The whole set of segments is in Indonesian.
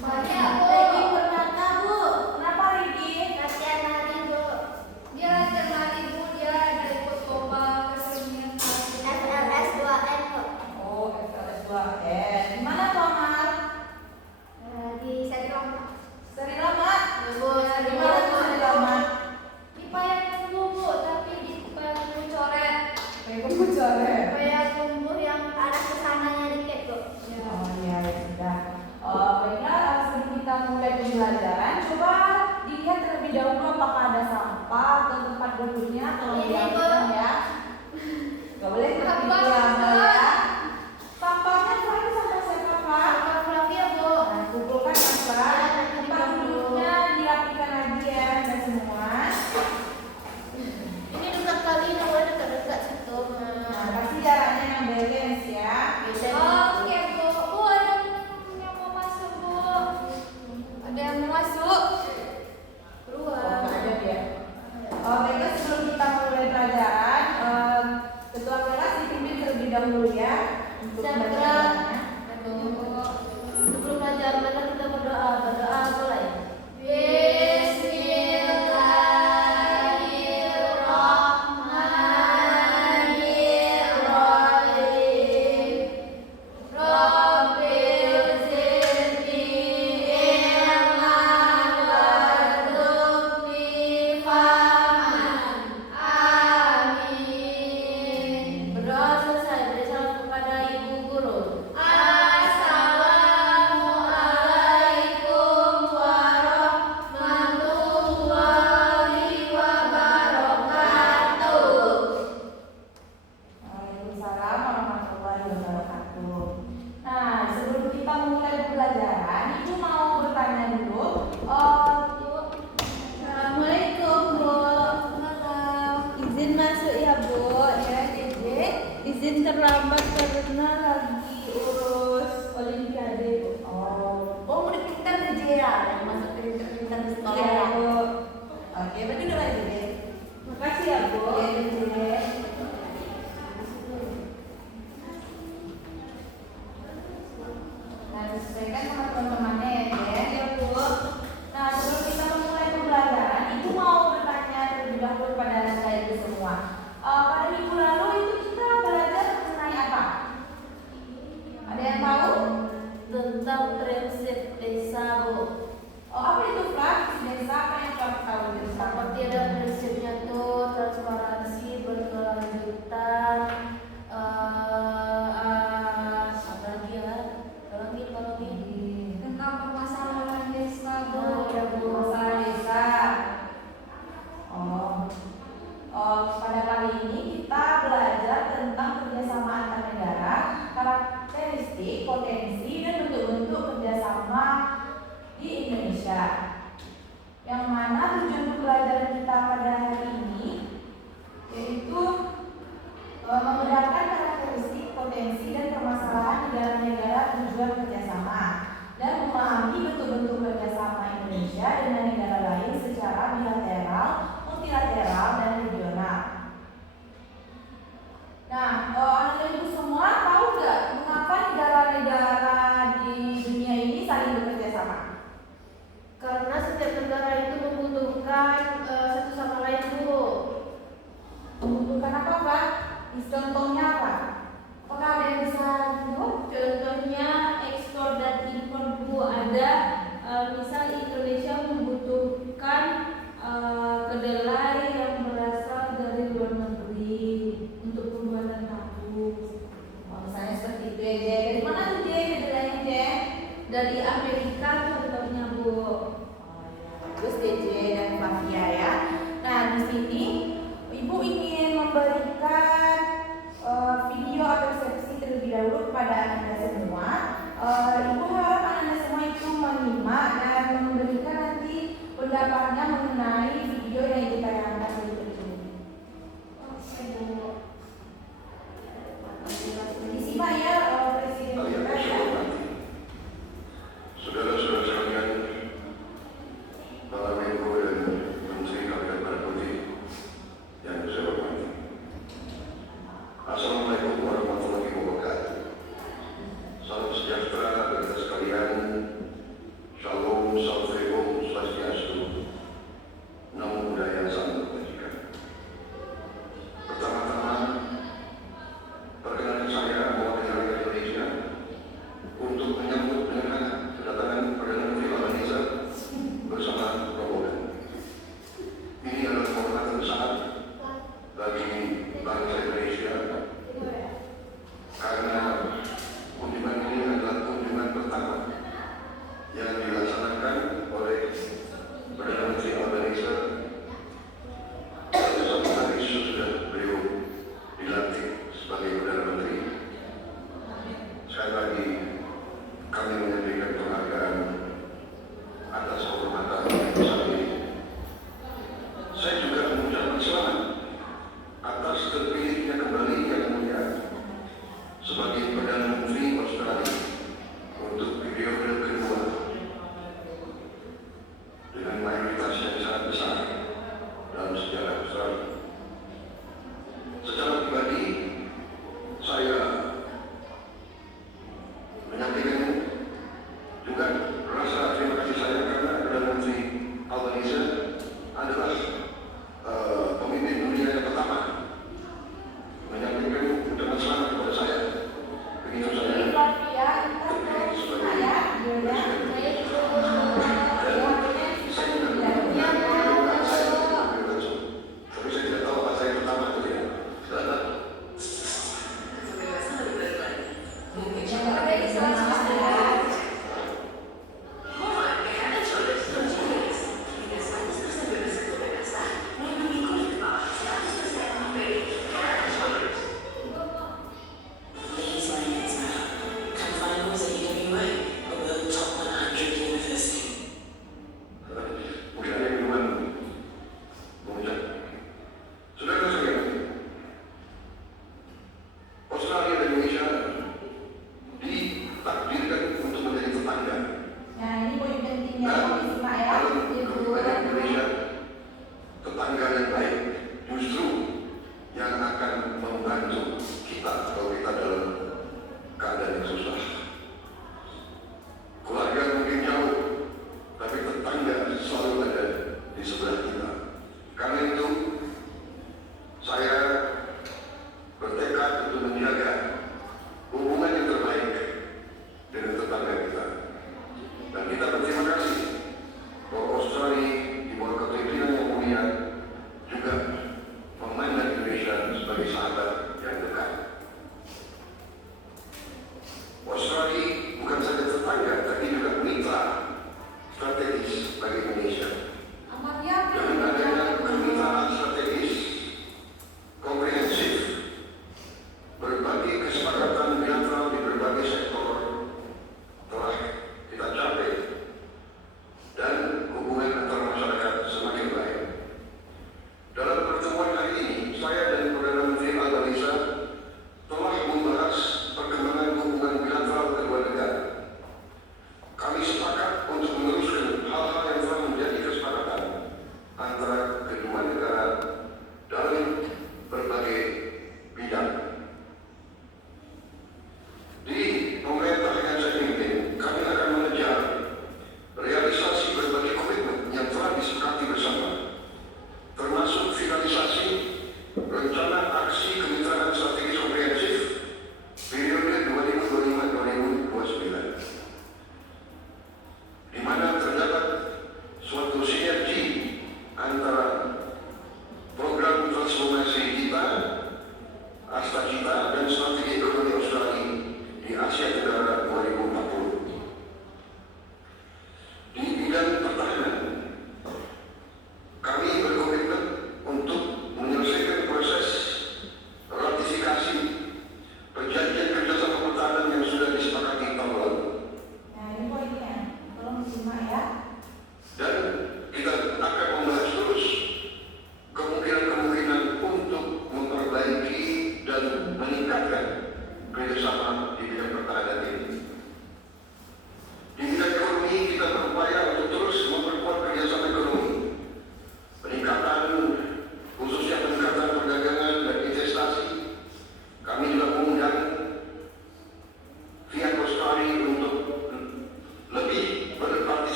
Soalnya Regi Purnata, Bu. kenapa Regi? Latihan nari, Bu. Dia latihan nari Bu, dia ada ikut lomba kesenian FLS 2N, Bu. Oh, FLS 2N. Di mana tuh Amal? Di Serang. Seri Lamat. Ya, Bu. Di mana tuh Seri Lamat? Di Payakumbuh, Bu, tapi di Payakumbuh coret. Kayak kebucoran. Payakumbuh yang arah ke sananya dikit, Bu. Oh iya, ya sudah. Baiklah, sebelum kita mulai pembelajaran, coba dilihat terlebih dahulu apakah ada sampah atau tempat duduknya. Tolong Ini, diambilkan Bu. ya. Gak boleh seperti Sampah, itu ya, Amal Pak. ya. Sampahnya selalu sampah siapa, Pak? Sampah Flavia, Bu. Nah, kumpulkan ya, Pak. Ya, nanti Tempat dikumpul. duduknya dirapikan lagi ya, dan semua. Ini dekat kali, ini boleh dekat-dekat situ, Nah, Ma. kasih jaraknya yang balance ya. Oke, Bu. Bu, ada yang mau masuk, Bu. Ada yang mau masuk? Keluar. Oh, nggak ada ya. Baiklah, sebelum kita mulai pelajaran, ketua kelas dipimpin terlebih dahulu ya untuk Siap, pembelajarannya. Sebelum belajar, mari kita berdoa. Berdoa mulai. Bismillahirrahmanirrahim. Rabbil zidni ilman warzuqni fahman. Amin. Berdoa selesai, beri salam kepada ibu guru. Assalamualaikum warahmatullahi wabarakatuh. Waalaikumsalam warahmatullahi wabarakatuh. Nah, sebelum kita mulai pembelajaran, Ibu mau bertanya dulu. Assalamualaikum, Bu. Izin masuk ya Bu, ya Dede. Izin terlambat karena lagi urus Olimpiade Bu. Oh, Oh, mau dipintar aja ya, yang masuk pintar-pintar di sekolah iya ya. Bu. Oke, berarti udah lagi deh. Makasih ya Bu. Oke, Dede. Nah, disesuaikan sama teman-temannya ya, Dede. Ya Bu. Nah, sebelum kita memulai pembelajaran, Ibu mau bertanya terlebih dahulu kepada saya itu semua. Pada minggu lalu itu kita belajar mengenai apa? Ada yang tahu? Tentang prinsip desa, Bu. Oh, apa itu Flak? Desa apa yang Flak tahu desa? Seperti ada prinsipnya tuh transparansi, berkelanjutan, apa lagi ya? Kalau ini. Tentang permasalahan desa, Bu. Oh, iya, Bu. Masalah desa. Pada kali ini kita belajar tentang kerjasama antar negara, karakteristik, potensi, dan bentuk-bentuk kerjasama di Indonesia. Yang mana tujuan pembelajaran kita pada hari ini yaitu membedakan karakteristik, potensi, dan permasalahan negara-negara tujuan kerjasama dan memahami bentuk-bentuk kerjasama Indonesia dengan negara lain secara bilateral, multilateral, dan regional. Nah, anak ibu semua tahu nggak mengapa negara-negara di dunia ini saling bekerja sama? Karena setiap negara itu membutuhkan satu sama lain, Bu. Membutuhkan apa, Pak? Contohnya apa? Apakah ada yang bisa jawab? Contohnya ekspor dan impor Bu, ada misal Indonesia membutuhkan kedelai yang berasal dari luar negeri untuk pembuatan tahu. Misalnya seperti itu ya, Je. Dari mana tuh, Je? Kedelainya, Je? Dari Amerika contohnya Bu. Bagus deh, Je dan Flavia ya. Nah, di sini Ibu ingin memberikan video atau sesi terlebih dahulu kepada Anda semua. Ibu harap Anda semua itu menyimak dan memberikan nanti pendapatnya mengenai video yang Ibu tayangkan berikut ini. Oke, Bu. Disimak ya, Presiden kita ya. Saudara-saudara sekalian, Bapak Menko dan Menteri Kabinet Barpuji yang saya hormati. Assalamualaikum warahmatullahi wabarakatuh. Salam sejahtera bagi kita sekalian. menunjukkan rasa terima kasih saya karena Perdana Menteri Albanese adalah pemimpin dunia yang pertama menyampaikan ucapan selamat kepada saya. Begitu saya Jadi Flavia, kita terpilih mau sebagai saya, Yoda. Saya ikut. saya tidak menyampaikan saya sebagai langsung. Tapi saya tidak tahu apa saya pertama itu ya. Silakan. Yang pertama,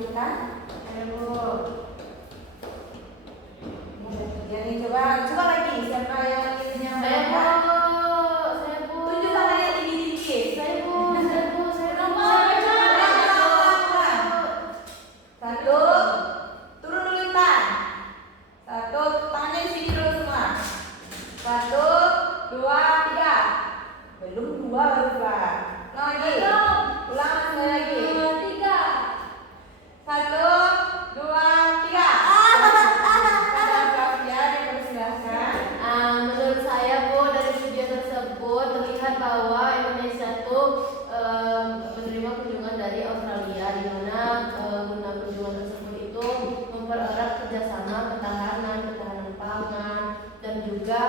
ditampilkan? Ayo Bu. Ya nih, coba lagi. Siapa yang inginnya Saya Bu. menambah? Saya Bu. Tunjuk tangannya tinggi-tinggi. Saya Bu. Saya Bu. Saya Bu. Satu, turun dulu Intan. Satu, tangannya di sini dulu semua. Satu, dua, tiga. Belum dua baru Pak. Lagi. Ulang sekali lagi. 3. Satu, dua, tiga. Kata Flavia, dipersilahkan. Menurut saya Bu, dari video tersebut terlihat bahwa Indonesia tuh menerima kunjungan dari Australia, di mana guna kunjungan tersebut itu mempererat kerjasama ketahanan pangan, dan juga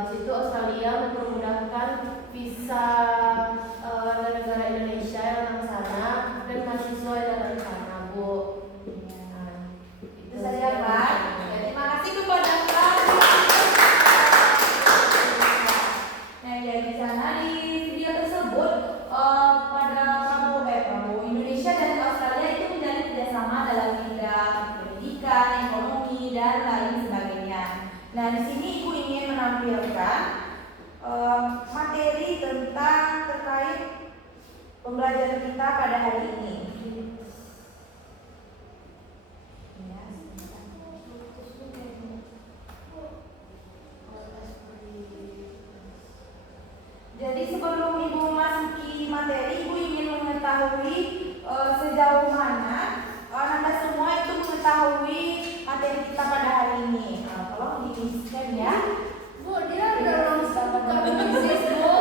di situ Australia mempermudahkan visa negara Indonesia yang datang ke sana dan mahasiswa yang datang ke sana Bu. Itu saja Pak. Terima kasih kepada Flavia. Nah, ya di sana di video tersebut pada Prabowo Indonesia dan Australia itu menjalin kerjasama dalam bidang pendidikan, ekonomi dan lain sebagainya. Nah, di sini Ibu ingin menampilkan materi tentang terkait pembelajaran kita pada hari ini. Ya, jadi sebelum Ibu memasuki materi, Ibu ingin mengetahui sejauh mana Anda semua itu mengetahui materi kita pada hari ini. Tolong di-scan ya. Bu, dia udah langsung buka bisnis, Bu.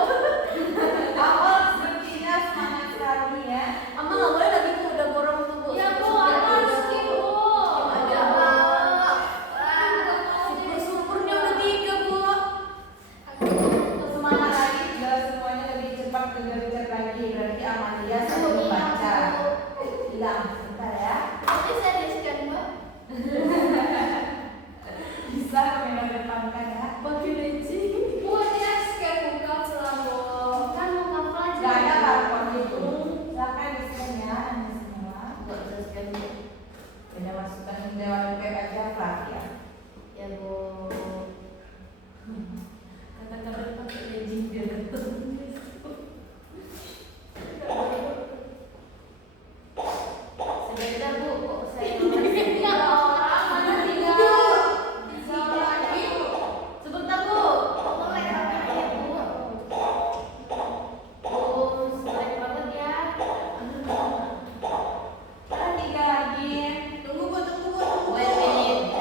Awal sepertinya semangat sekali ya. Ama nggak boleh lagi Bu, udah borong tuh Bu. Ya, Bu, aku harus skip, Bu. Ada Pak. Super-supernya udah 3 Bu. Semangat lagi, biar semuanya lebih cepat kejar lagi. Berarti Amalia sudah membaca. Hilang, sebentar ya. Nanti saya di-scan Mbak. Bisa mengedepankan ya. Bagi Leci. Bu, dia scan buka selalu. Kan mau kapan? Gak ada barcode itu. Silakan di-scan ya, Anda semua. Nggak bisa scan Bu. Beda masukkan dewan web aja Flavia. Ya Bu. Kata-kata pakai legend biar ketemu. Sebentar Bu, kok saya Ya orang mana tinggal? Siapa lagi? Sebentar Bu. Melek HP-nya Bu. Melek banget ya. Ada 3 lagi. Tunggu Bu. Wait a minute.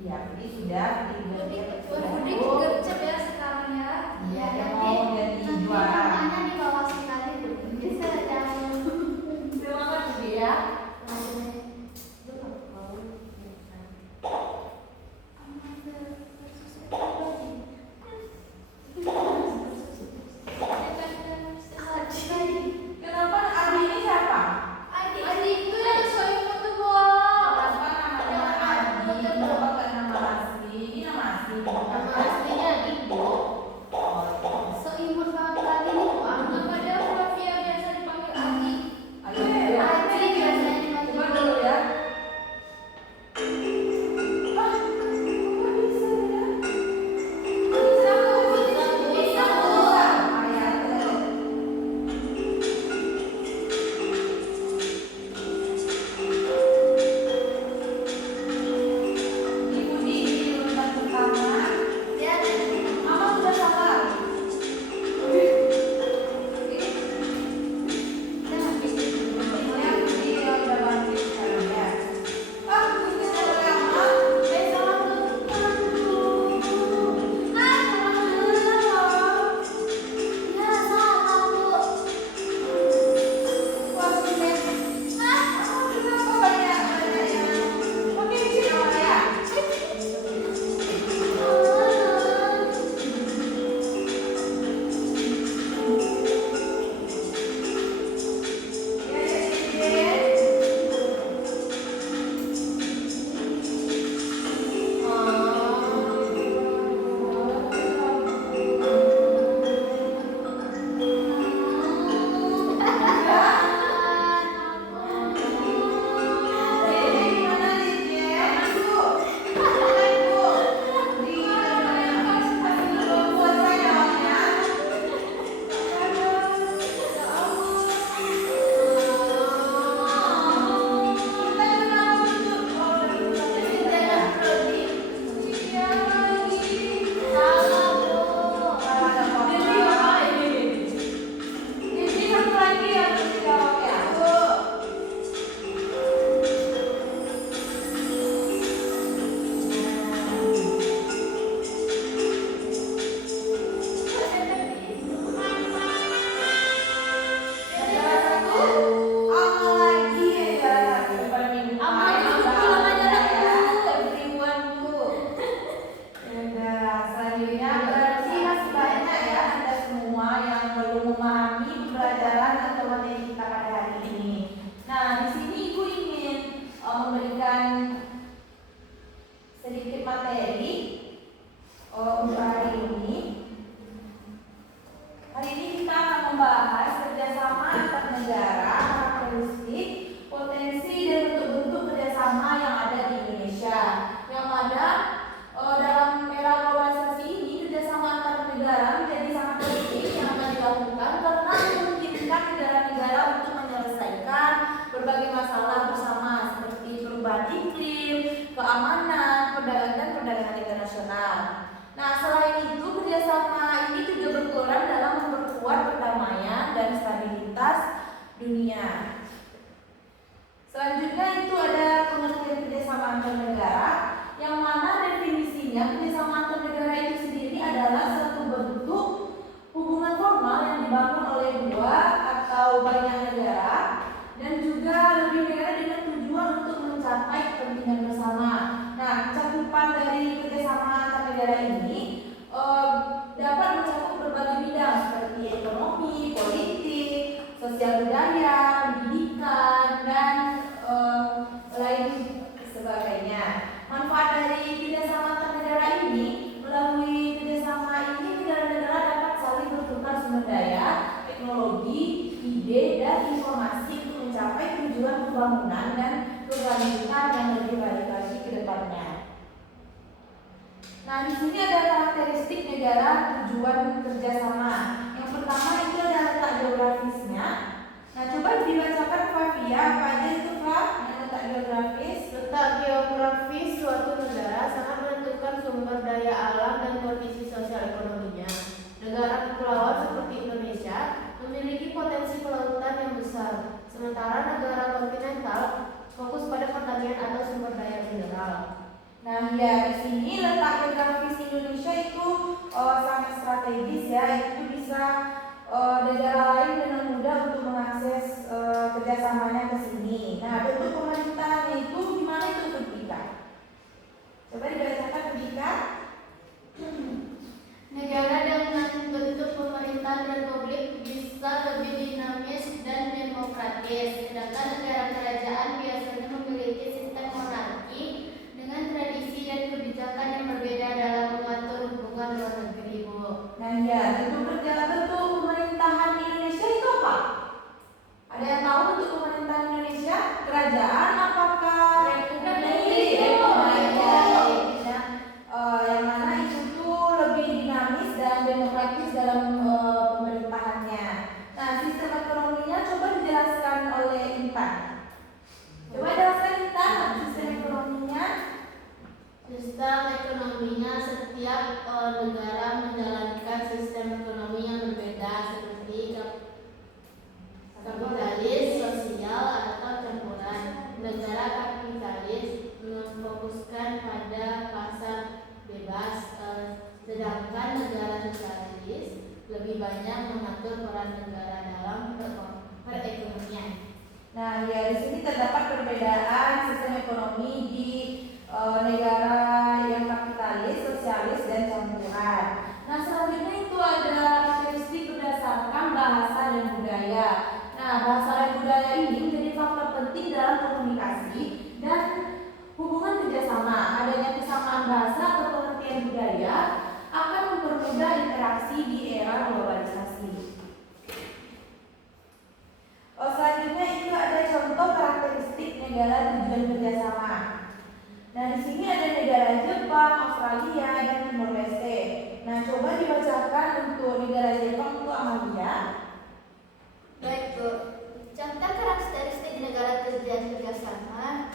Iya, jadi sudah Budi gercep ya sekarang ya. Iya, yang mau jadi juara. Namanya di bawah sekali tuh. Bisa jangan. Terima kasih ya. Kenapa Adi ini siapa? Adi itu yang soal foto bo. Kenapa nama Adi? Kenapa gak nama asli? Ini nama asli. Nama aslinya Ibu. Seimut banget Adi nih. Nama dia Flavia biasa dipanggil Adi. Ayo, Adi biasanya dipanggil. coba dulu ya. Ah, kok bisa ya? Bisa bu, Bisa, Bu. Ayah, Ibu di urutan pertama. Ya, Mama sudah sabar. Saya Budi yang udah bangkit sekarang ya. Ah, ini saya yang ya salah Bu. Wah, kenapa banyak yang pakai izin sama saya? Ya, Dede gimana Dede? Masuk. Hai Bu. Di belum selesai dong ya. Kita kenal dulu. Oh, udah selesai. Iya lagi. Salah Bu. Salah ada apa-apa. Dede satu lagi yang harus dijawab ya. Bu. sedikit materi untuk hari ini. Hari ini kita akan membahas kerjasama antar negara, karakteristik, potensi dan bentuk-bentuk kerjasama yang ada di Indonesia. Yang mana dalam era globalisasi ini kerjasama antar negara menjadi sangat penting yang akan dilakukan karena memungkinkan negara-negara untuk menyelesaikan berbagai masalah bersama seperti perubahan iklim, keamanan, perdagangan internasional. Nah, selain itu kerjasama ini juga berperan dalam memperkuat perdamaian dan stabilitas dunia. Selanjutnya itu ada pengertian kerjasama antar negara, yang mana definisinya kerjasama antar negara itu sendiri adalah satu bentuk hubungan formal yang dibangun oleh dua atau banyak negara dan juga lebih negara dengan tujuan untuk mencapai kepentingan bersama. Nah, cakupan dari kerjasama antar negara ini dapat mencakup berbagai bidang seperti ekonomi, politik, sosial budaya, pendidikan, dan lain sebagainya. Manfaat dari kerjasama antar negara ini, melalui kerjasama ini negara-negara dapat saling bertukar sumber daya, teknologi, ide, dan informasi untuk mencapai tujuan pembangunan dan keberlanjutan yang lebih baik lagi ke depannya. Nah, di sini ada karakteristik negara tujuan kerjasama. Yang pertama itu ada letak geografisnya. Nah, coba dibacakan Flavia, apa aja itu Flav? Yang letak geografis. Letak geografis suatu negara sangat menentukan sumber daya alam dan kondisi sosial ekonominya. Negara kepulauan seperti Indonesia memiliki potensi kelautan yang besar, sementara negara kontinental fokus pada pertanian atau sumber daya mineral. Nah, ya di sini letak geografis Indonesia itu sangat strategis ya. Itu bisa negara lain dengan mudah untuk mengakses kerjasamanya ke sini. Nah, bentuk pemerintahannya itu gimana itu Fedrika? Coba dibacakan Fedrika. Negara dengan bentuk pemerintahan republik bisa lebih dinamis dan demokratis, sedangkan negara kerajaan biasanya memiliki sistem monarki dengan tradisi dan kebijakan yang berbeda dalam mengatur hubungan luar negeri, Bu. Nah, ya bentuk pemerintahan Indonesia itu apa? Ada yang tahu bentuk pemerintahan Indonesia? Kerajaan apakah republik? Yang mana itu tuh lebih dinamis dan demokratis dalam pemerintahannya. Nah, sistem ekonominya coba dijelaskan oleh Intan. Coba jelaskan Intan sistem ekonominya. Sistem ekonominya setiap negara menjalankan sistem ekonomi yang berbeda seperti kapitalis, sosial atau campuran. Negara kapitalis memfokuskan pada pasar bebas, sedangkan negara sosialis lebih banyak mengatur peran negara dalam perekonomian. Nah, ya di sini terdapat perbedaan sistem ekonomi di negara yang kapitalis, sosialis, dan campuran. Nah, selanjutnya itu ada karakteristik berdasarkan bahasa dan budaya. Nah, bahasa dan budaya ini menjadi faktor penting dalam komunikasi dan hubungan kerjasama. Adanya kesamaan bahasa atau pengertian budaya akan mempermudah interaksi di era globalisasi. Selanjutnya itu ada contoh karakteristik negara tujuan kerjasama. Nah, di sini ada negara Jepang, Australia, dan Timor Leste. Nah, coba dibacakan untuk negara Jepang itu Amalia. Baik, Bu. Contoh karakteristik negara tujuan kerjasama,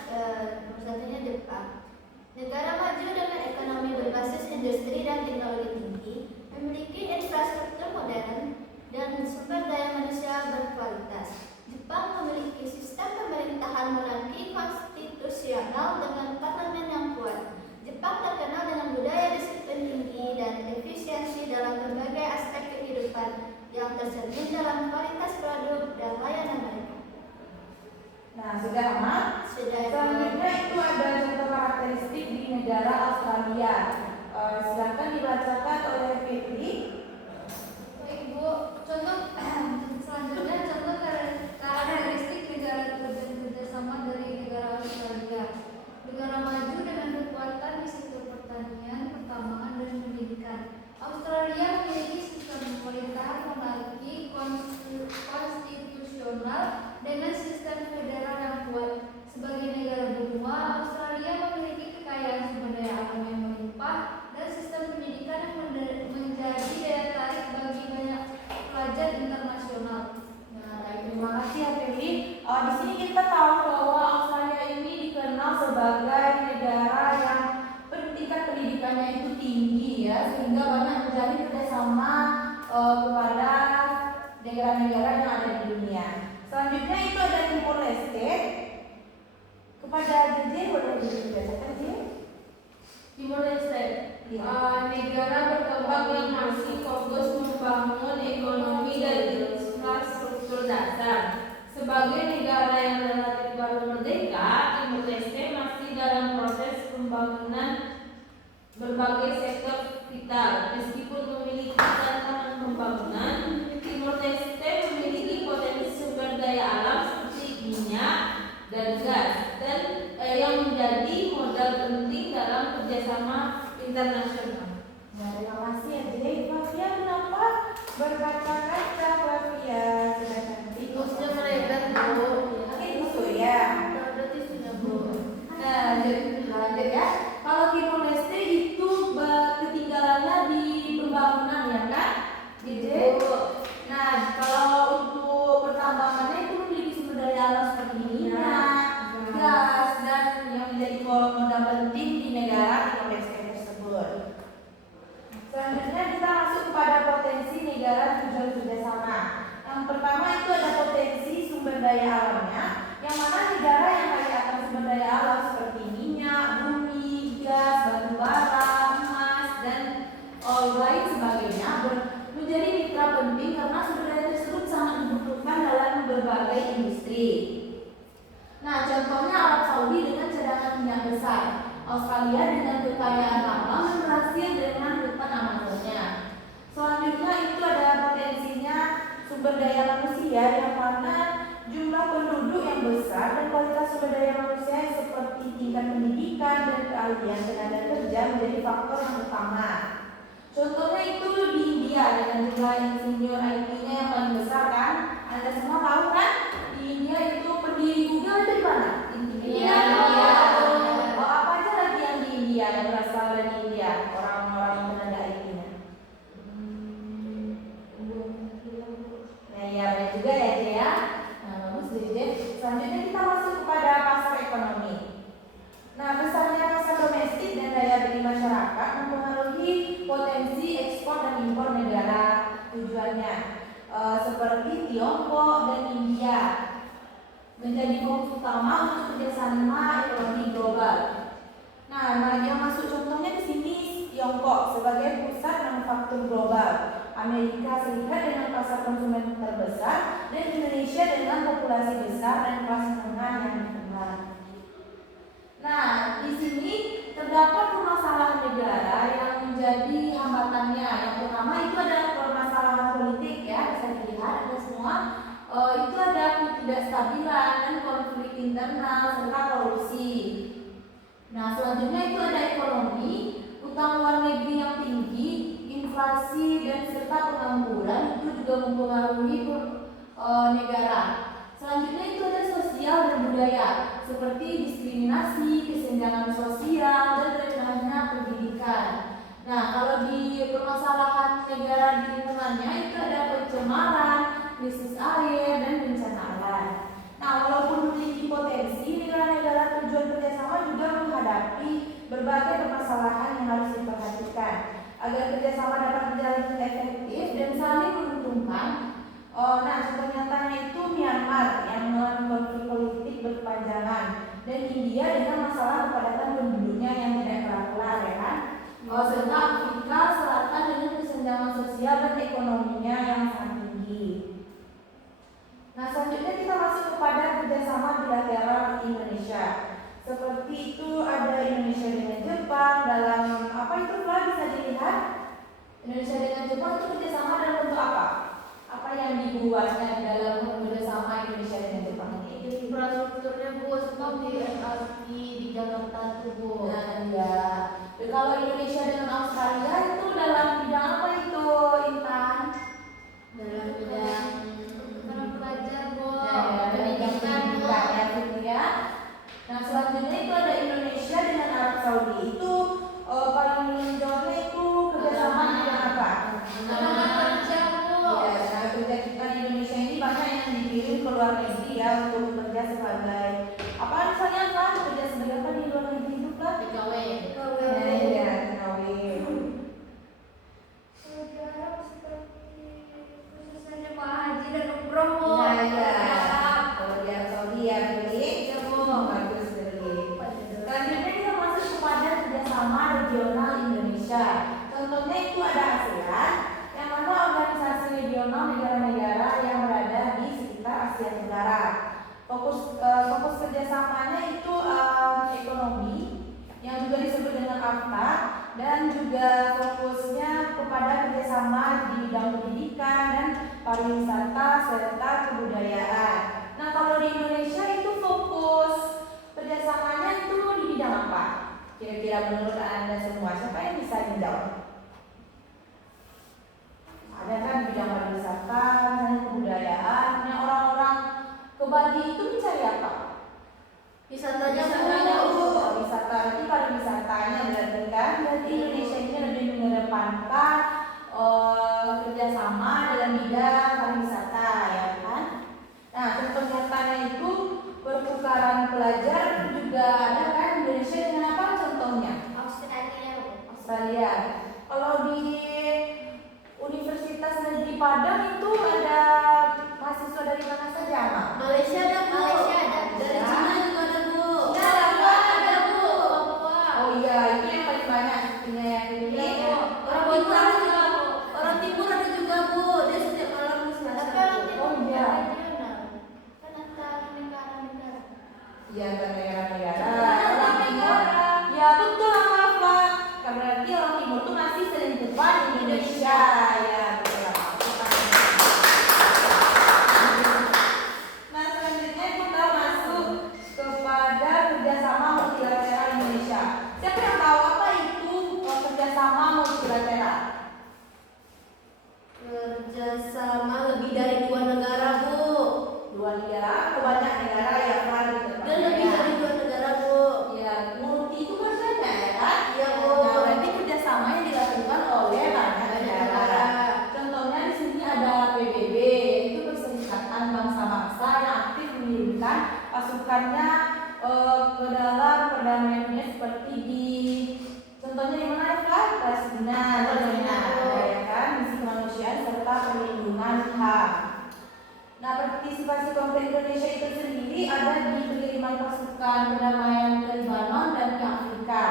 satunya Jepang. Negara maju dengan ekonomi berbasis industri dan teknologi tinggi, memiliki infrastruktur modern dan sumber daya manusia berkualitas. Jepang memiliki sistem pemerintahan monarki konstitusional dengan parlemen yang kuat. Jepang terkenal dengan budaya disiplin tinggi dan efisiensi dalam berbagai aspek kehidupan yang tercermin dalam kualitas produk dan layanan mereka. Nah, sudah aman? Sudah. Selanjutnya itu ada contoh karakteristik di negara Australia. Silakan dibacakan oleh Fitri. Baik, Bu. Contoh selanjutnya contoh karakteristik negara tujuan kerjasama dari negara Australia. Negara maju dengan kekuatan di sektor pertanian, pertambangan, dan pendidikan. Australia memiliki sistem pemerintahan monarki konstitusional dengan sistem federal yang kuat. Sebagai negara benua, Australia memiliki kekayaan sumber daya alam yang melimpah dan sistem pendidikan yang menjadi daya tarik bagi banyak pelajar internasional. Nah, terima kasih ya Fitri. Di sini kita tahu bahwa Australia ini dikenal sebagai negara yang tingkat pendidikannya itu tinggi ya, sehingga banyak terjadi kerjasama kepada negara-negara yang ada di dunia. Selanjutnya itu ada Timor Leste. Kepada JJ boleh dibacakan JJ? Timor Leste, negara berkembang yang masih fokus membangun ekonomi dan infrastruktur dasar. Sebagai negara yang relatif baru merdeka, Timor Leste masih dalam proses pembangunan berbagai sektor vital. Meskipun memiliki tantangan pembangunan, Timor Leste memiliki potensi sumber daya alam seperti minyak dan gas, dan yang menjadi modal penting dalam kerjasama internasional. Nah, terima kasih ya JJ. Flavia kenapa berkata-kata Flavia? Sudah cantik. Sudah melebar, Bu. Oke, itu ya. Berarti sudah, Bu. Nah, lanjut ya. Kalau Timor Leste itu ketinggalannya di pembangunan ya kan? JJ. Nah, kalau untuk pertambangannya itu memiliki sumber daya alam seperti minyak, gas, dan yang menjadi modal penting di negara Timor Leste tersebut. Selanjutnya kita masuk kepada potensi negara tujuan kerjasama. Yang pertama itu ada potensi sumber daya alamnya, yang mana negara yang kaya akan sumber daya alam seperti minyak, bumi, gas, Australia dengan kekayaan alam dan berhasil dengan hutan Amazonnya. Selanjutnya itu ada potensinya sumber daya manusia yang mana jumlah penduduk yang besar dan kualitas sumber daya manusia seperti tingkat pendidikan dan keahlian tenaga kerja menjadi faktor yang utama. Contohnya itu di India dengan jumlah insinyur IT-nya yang paling besar kan? Anda semua tahu kan? Di India itu pendiri Google itu di mana? India. Oh, apa aja lagi yang di India yang berasal dari India? Orang-orang tenaga IT-nya. Nah, iya banyak juga ya, J ya. Nah, bagus deh, J. Selanjutnya kita masuk kepada pasar ekonomi. Nah, besarnya pasar domestik dan daya beli masyarakat mempengaruhi potensi ekspor dan impor negara tujuannya, seperti Tiongkok dan India menjadi fokus utama untuk kerjasama ekonomi global. Nah, yang masuk contohnya di sini Tiongkok sebagai pusat manufaktur global, Amerika Serikat dengan pasar konsumen terbesar, dan Indonesia dengan populasi besar dan kelas menengah yang berkembang. Nah, di sini terdapat permasalahan negara yang menjadi hambatannya. Yang pertama itu ada permasalahan politik ya, bisa dilihat ada semua. Itu ada ketidakstabilan dan konflik internal serta korupsi. Nah, selanjutnya itu ada ekonomi, utang luar negeri yang tinggi, inflasi dan serta pengangguran itu juga mempengaruhi negara. Selanjutnya itu ada sosial dan budaya seperti diskriminasi, kesenjangan sosial dan rendahnya pendidikan. Nah, kalau di permasalahan negara di lingkungannya itu ada pencemaran, krisis air dan bencana alam. Nah, walaupun memiliki potensi, negara-negara tujuan kerjasama juga menghadapi berbagai permasalahan yang harus diperhatikan agar kerjasama dapat berjalan efektif dan saling menguntungkan. Nah, contoh nyatanya itu Myanmar yang mengalami konflik politik berkepanjangan dan India dengan masalah kepadatan penduduknya yang tidak kelar ya kan? Serta Afrika Selatan dengan kesenjangan sosial dan ekonominya yang sangat tinggi. Nah, selanjutnya kita masuk kepada kerjasama bilateral Indonesia. Seperti itu ada Indonesia dengan Jepang dalam apa itu Fla bisa dilihat? Indonesia dengan Jepang itu kerjasama dalam bentuk apa? Apa yang dibuatnya dalam kerjasama Indonesia dengan Jepang ini? Infrastrukturnya Bu, seperti MRT di Jakarta tuh Bu. Nah, ya. Dan kalau Indonesia dengan Australia itu dalam bidang apa itu, Intan? Dalam bidang Para pelajar, Bu. Nah, pendidikan, Bu. ya, gitu ya. Nah, selanjutnya itu ada Indonesia dengan Arab Saudi. Itu paling menonjolnya itu kerjasama di bidang apa? Tenaga kerja Bu. Ya, tenaga kerja kita di Indonesia ini banyak yang dikirim ke luar negeri ya untuk bekerja sebagai apa misalnya kan bekerja sebagai apa di luar negeri itu kan? TKW. Nah, ya, TKW. Saudara seperti khususnya jemaah haji dan umroh, Bu. Nah, ya. Kalau di Arab Saudi ya, Billy. Ya Bu. Bagus, Billy. Selanjutnya kita masuk kepada kerjasama regional Indonesia. Contohnya itu ada ASEAN, yang mana organisasi regional negara-negara yang berada di sekitar Asia Tenggara. Fokus kerjasamanya itu ekonomi, yang juga disebut dengan AFTA, dan juga fokusnya kepada kerjasama di bidang pendidikan dan pariwisata serta kebudayaan. Nah, kalau di Indonesia itu fokus kerjasamanya itu di bidang apa? Kira-kira menurut Anda semua, siapa yang bisa menjawab? Ada kan bidang pariwisata, misalnya kebudayaan. Nah, orang-orang ke Bali itu mencari apa? Wisatanya Bu. Bu. Wisata, berarti pariwisatanya berarti kan. Berarti Indonesia ini lebih mengedepankan kerjasama dalam bidang pariwisata ya kan. Nah, contoh nyatanya itu pertukaran pelajar juga ada kan Indonesia dengan apa contohnya? Australia, Bu. Australia. Kalau di Universitas Negeri Padang itu ada mahasiswa dari mana saja, Mak? Malaysia ada Bu. Malaysia ada. Dari Cina juga ada Bu. Cina ada, Bu. Ada Bu. Papua. Oh iya, itu yang paling banyak sepertinya yang ini. Iya, Bu. Orang timur ada juga Bu. Orang timur ada juga Bu. Dia setiap malam ke Tapi Selasa. orang Bu. timur Oh, iya. regional. Kan antar negara-negara. Iya, ke negara-negara. Sebenarnya Orang timur. negara. Ya betul, ada di pengiriman pasukan perdamaian ke Lebanon dan ke Afrika.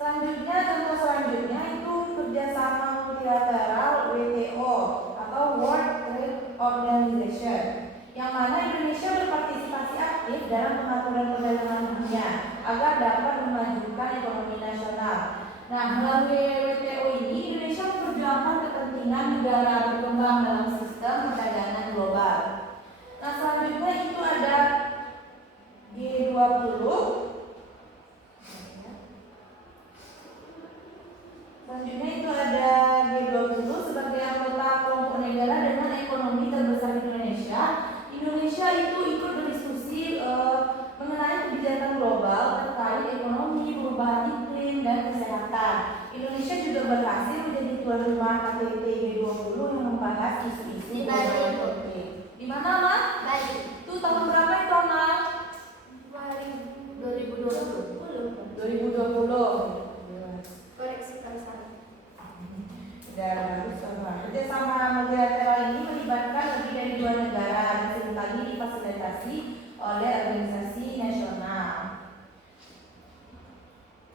Selanjutnya, contoh selanjutnya itu kerjasama multilateral WTO atau World Trade Organization, yang mana Indonesia berpartisipasi aktif dalam pengaturan perdagangan dunia agar dapat memajukan ekonomi nasional. Nah, melalui WTO ini Indonesia memperjuangkan kepentingan negara berkembang dalam sistem perdagangan global. Nah, selanjutnya itu ada G20. Selanjutnya itu ada G20 sebagai anggota kelompok negara dengan ekonomi terbesar di Indonesia. Indonesia itu ikut berdiskusi mengenai kebijakan global terkait ekonomi, perubahan iklim, dan kesehatan. Indonesia juga berhasil menjadi tuan rumah KTT G20 yang membahas isu-isu Di Bali. global topik. Di mana, Mas? Bali. Itu tahun berapa itu, Mas? 2020. Koreksi kalau salah. Kerjasama multilateral ini melibatkan lebih dari 2 negara dan seringkali difasilitasi oleh organisasi nasional.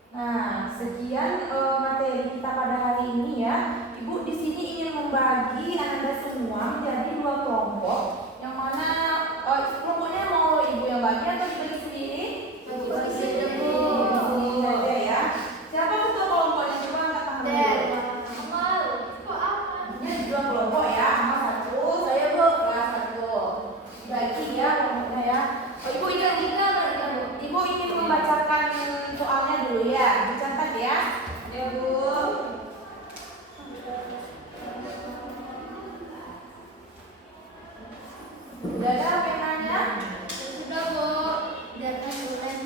Nah, sekian materi kita pada hari ini ya. Ibu di sini ingin membagi Anda semua menjadi 2 kelompok, yang mana kelompoknya mau ibu yang bagi atau dibagi sendiri? Ibu bagi sendiri. Di sini saja ya. Siapa ketua kelompoknya? Coba angkat tangan dulu. Amal. Kok apa? Ini 2 kelompok ya, Mas 1, saya Bu kelas 1. Bagi ya kelompoknya ya. Oh, Ibu Ibu ingin membacakan soalnya dulu ya, dicatat ya. Ya Bu. Sudah ada penanya? Sudah, Bu. Datang bulan.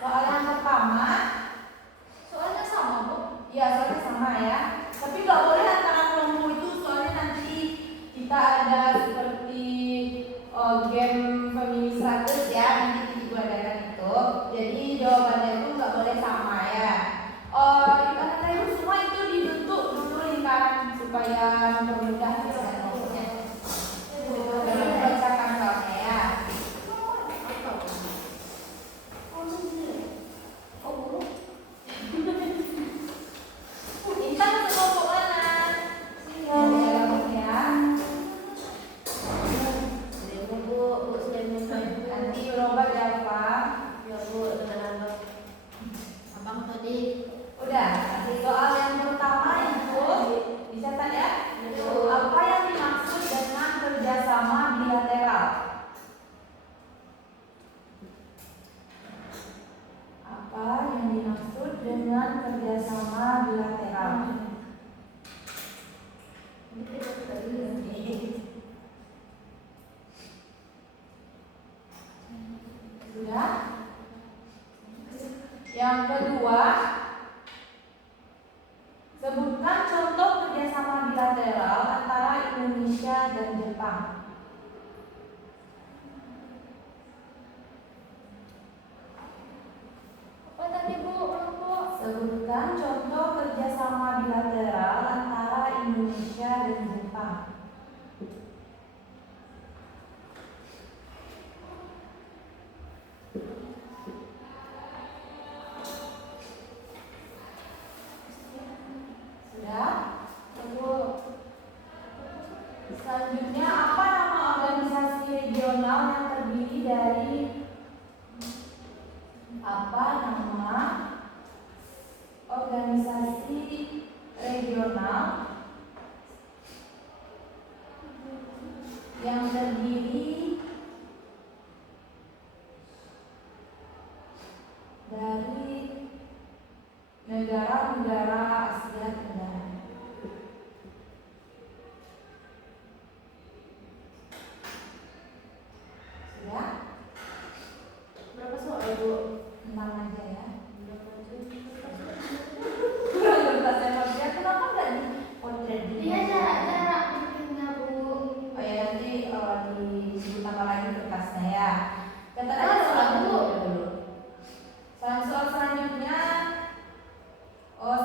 Soal yang pertama, Soalnya sama, Bu. ya soalnya sama ya. Tapi nggak boleh antara kelompok itu, soalnya nanti kita ada seperti game Family 100 ya, nanti ibu adakan itu. Jadi jawabannya itu nggak boleh sama ya. Karena ibu semua itu dibentuk dulu lingkaran supaya mempermudah kelompoknya. Dalam membacakan soalnya ya. Intan ke kelompok mana? Ya, ya. Nanti berobat ya Pak. Ya Bu, dengan abang tadi. Udah, nanti soal yang pertama itu dicatat ya. Apa yang dimaksud dengan kerjasama bilateral? Apa yang dimaksud dengan kerjasama bilateral? Sudah? Yang kedua, sebutkan contoh kerjasama bilateral antara Indonesia dan Jepang. Apa tadi, Bu? Kelompok. Sebutkan contoh kerjasama bilateral antara Indonesia dan Jepang. Sudah? Selanjutnya, apa nama organisasi regional yang terdiri dari organisasi regional yang terdiri dari negara-negara Asia Tenggara? Sudah? Berapa soal Bu? 6 aja ya. Berapa aja? Kurang kertas yang bagian, kenapa nggak di potret dulu? Iya, jarak bikinnya, Bu. Oh ya, nanti ditambah lagi kertasnya ya. Catat aja Oh, soal Bu. dulu. Soal selanjutnya,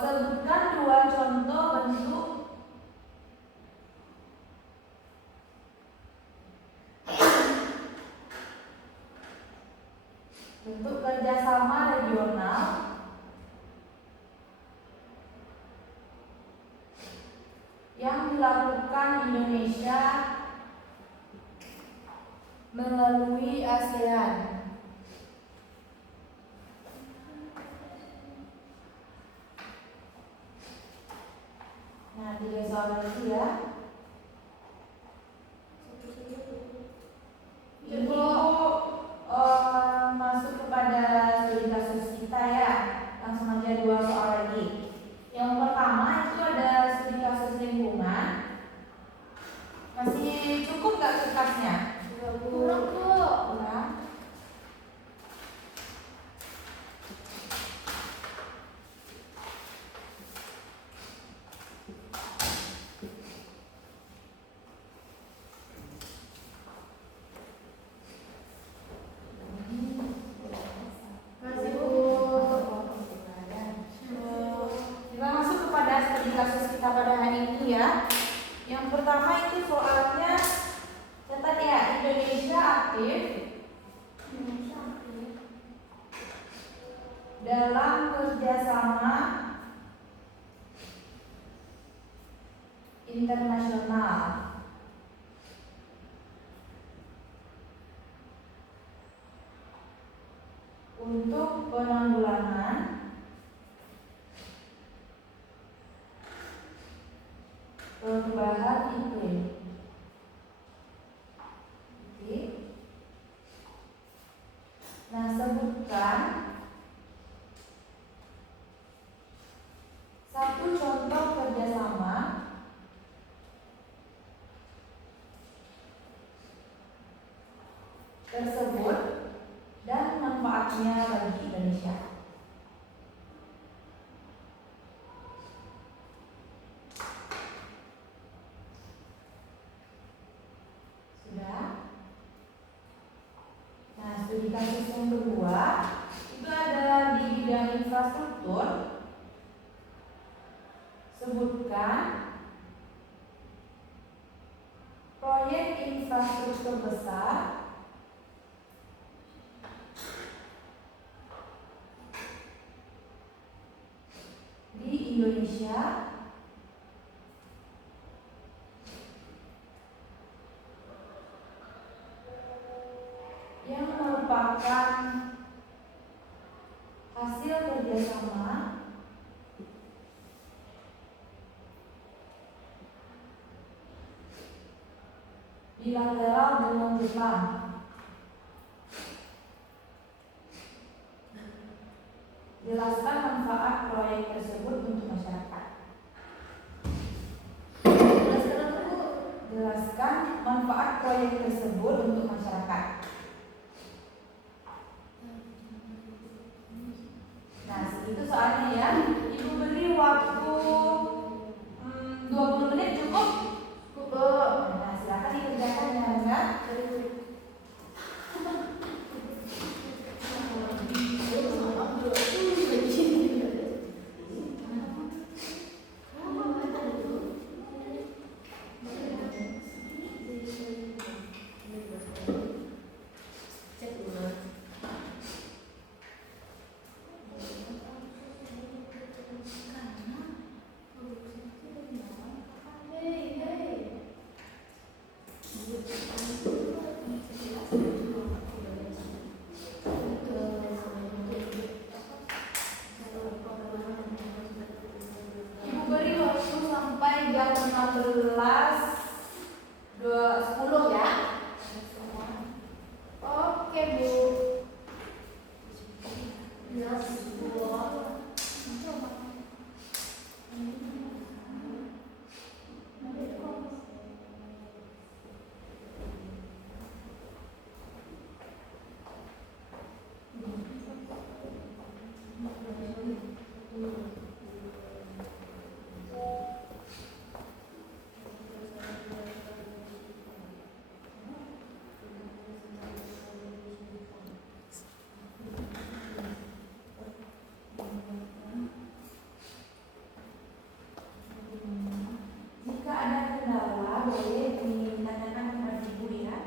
sebutkan 2 contoh bentuk 3 soal lagi ya. Ibu masuk kepada studi kasus kita ya. Langsung aja 2 soal lagi. Yang pertama itu ada studi kasus lingkungan. Masih cukup gak kertasnya? Kurang kok. Kurang. Masih Bu. Kita masuk kepada studi kasus kita pada hari ini ya. Yang pertama itu soalnya catat ya, Indonesia aktif dalam kerjasama internasional untuk penanggulangan perubahan iklim. Oke. Nah, sebutkan satu contoh kerjasama tersebut dan manfaatnya bagi Indonesia. Sudah? Nah, studi kasus yang kedua itu ada di bidang infrastruktur. Sebutkan proyek infrastruktur besar di Indonesia yang merupakan hasil kerjasama bilateral dengan Jepang. Jelaskan manfaat proyek tersebut untuk masyarakat. Jelaskan manfaat proyek tersebut untuk masyarakat. Nah, segitu soalnya ya. Ibu beri waktu 20 menit cukup? Cukup. Nah, silakan dikerjakan ya, enggak? Ibu beri waktu sampai jam 16.10 ya. Oke Bu. Jika ada kendala boleh ditanyakan kepada ibu ya.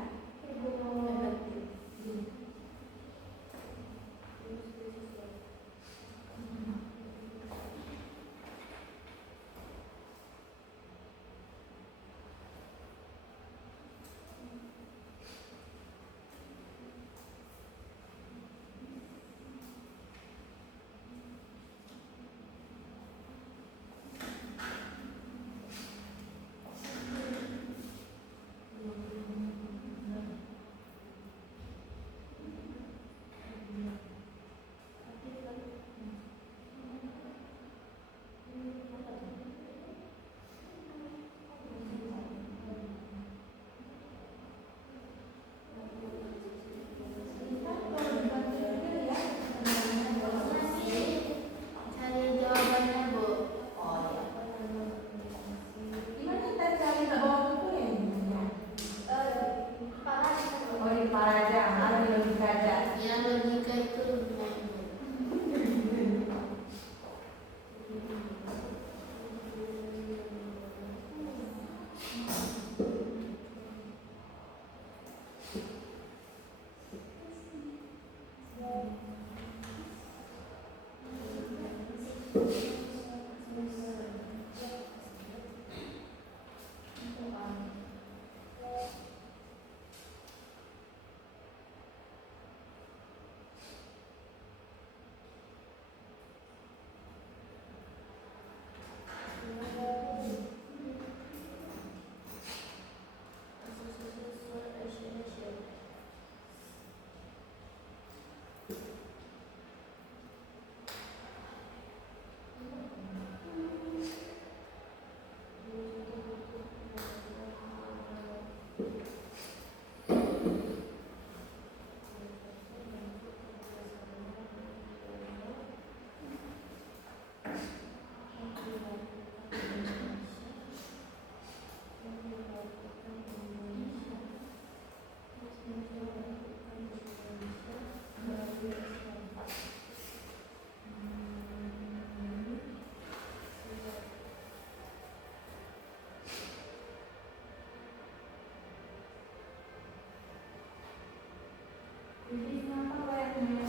Jadi kenapa layarnya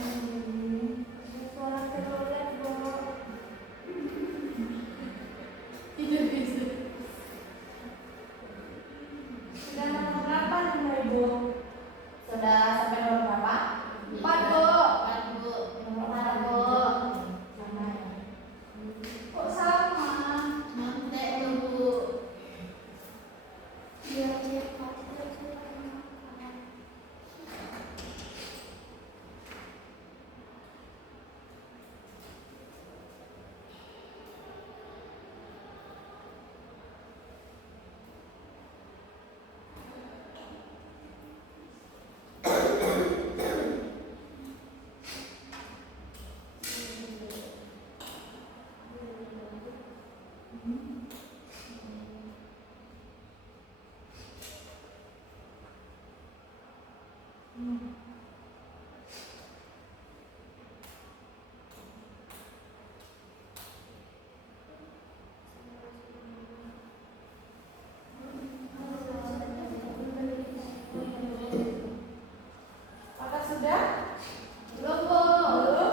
ini? Suara telolet kok. Tidak bisa. Sudah nomor berapa nih Ibu? Sudah sampai nomor berapa? 4 Bu. Nomor Mana, 4 Bu? Sama ya. Kok sama? Mantek lo Bu. Biar cepat. Apakah sudah? Belum, Bu. Belum.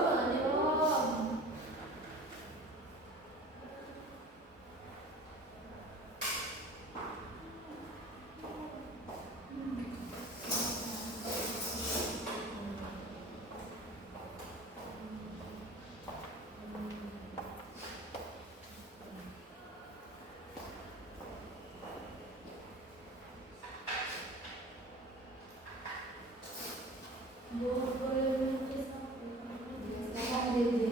Sekarang Dede.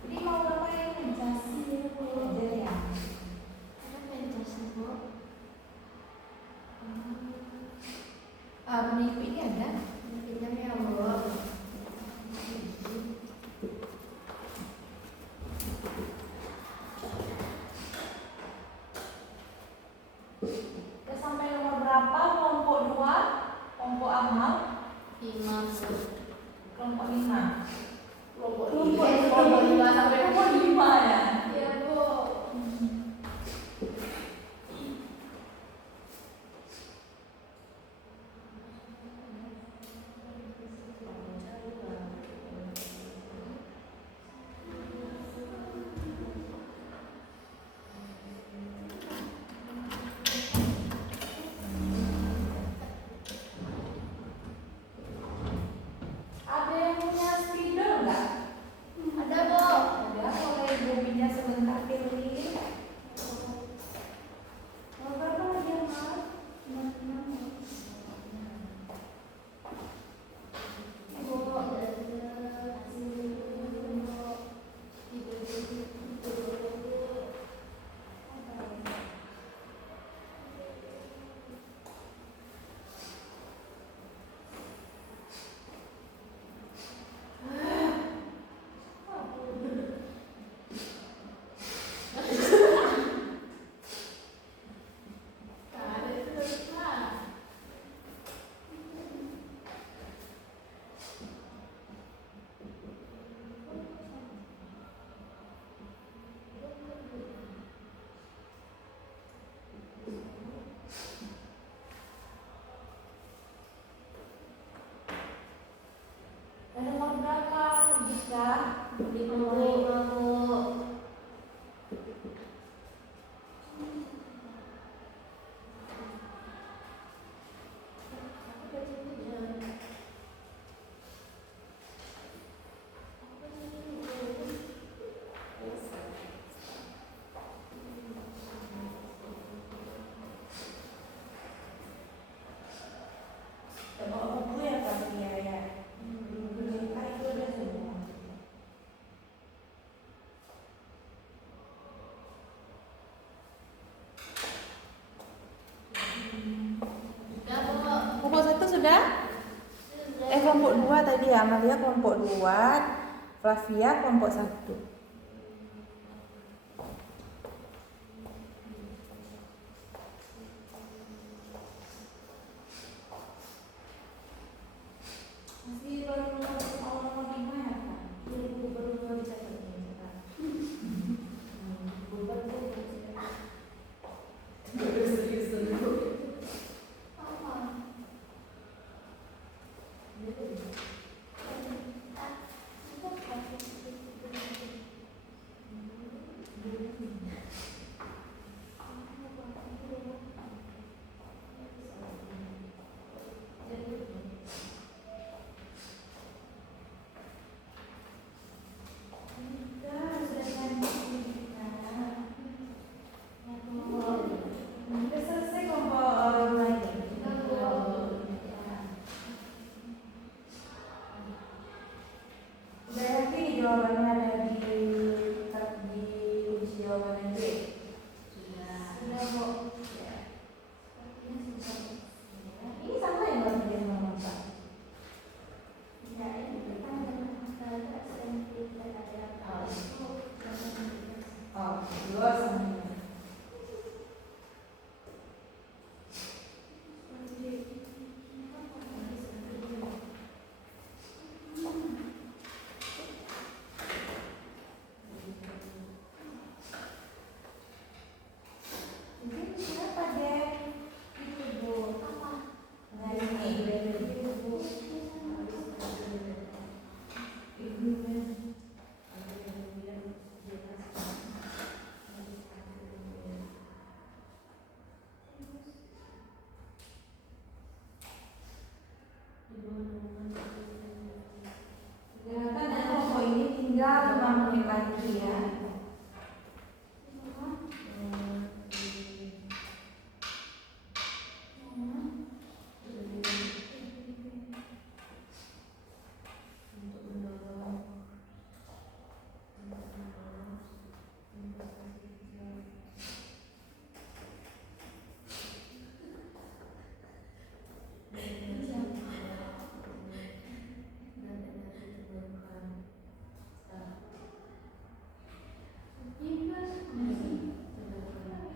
Jadi mau ngapain meditasi belajar ya? Minggu ini ada? Pinjamnya Bu. Udah sampai nomor berapa? Kelompok 2, kelompok amal, 5 Bu. kelompok 5. Kelompok Kelompok lima. kelompok 5 sampai kelompok 5 ya. Iya, Bu. Ada yang punya spidol enggak? Ada Bu. Ada, boleh Ibu pinjam kelompok 2 tadi ya, Amalia kelompok 2, Flavia kelompok 1. Masih baru nomor 5 ya Pak? Iya, baru dicatat ini Pak. Udah selesai kelompok lima ini. Udah yakin jawabannya ada di uji jawaban itu? Sudah kok. Ya. Ini sama yang baru dia sama Pak. Oh, dua sama. Siapa deh? Itu Bu. Nah ini Bu. Gerakan dan kelompok ini tinggal 5 menit lagi ya.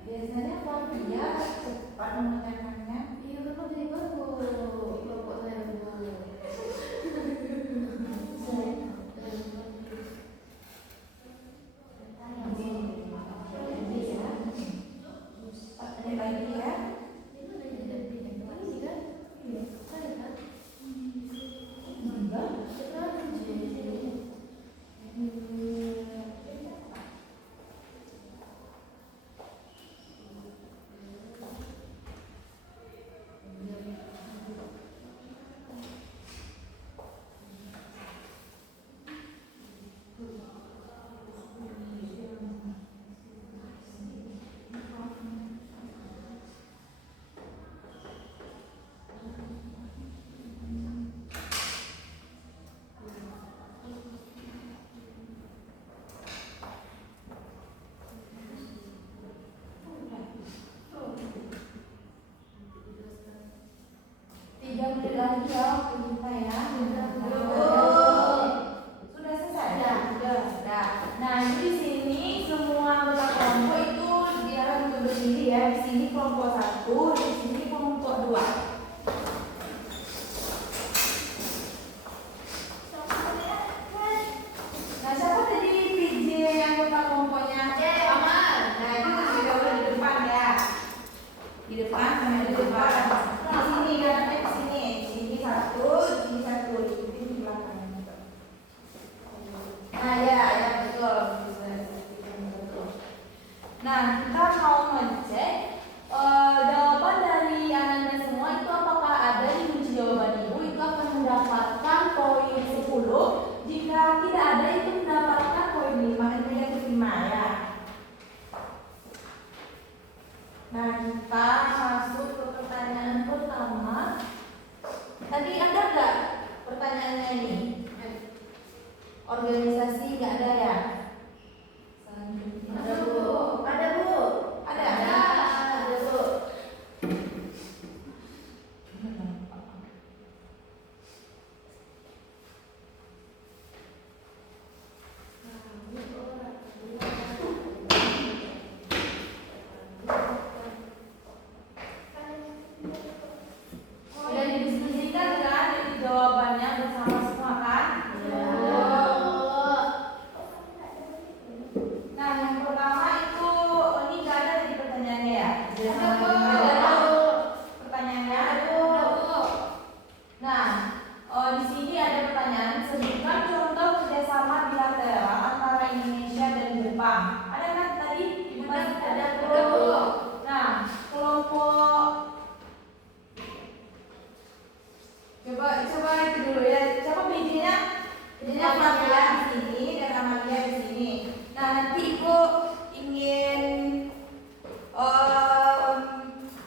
Biasanya Flavia cepat mengerjakannya. Iya, kan dari baru kelompok saya Bu. Ada lagi ya. Lagi ya waktu kita ya. Sudah selesai? Sudah. Nah, di sini semua anggota kelompok itu diarahkan untuk berdiri ya. Di sini kelompok 1, di sini kelompok 2. Nah, siapa tadi PJ anggota kelompoknya? Aman. Nah, itu lebih dahulu di depan ya. Di depan sama di depan. Di sini kan, di sini. Satu, di belakang. Nah ya betul. Nah kita mau ngecek jawaban dari anak-anak semua itu apakah ada di kunci jawaban ibu itu akan mendapatkan poin 10. Jika tidak ada itu mendapatkan poin 5 itu 5 ya. Nah kita masuk ke pertanyaan pertama. Tadi ada nggak pertanyaannya ini? Organisasi nggak ada ya? Ada Bu. Ada Bu. Ada. Ada Bu. Pertanyaannya, nah, di sini ada pertanyaan. Sebutkan contoh kerjasama bilateral antara Indonesia dan Jepang. Ada kan tadi? Ada. Nah, kelompok. Coba itu dulu ya. Coba BJ-nya Flavia di sini dan Amalia di sini. Nah, nanti Ibu ingin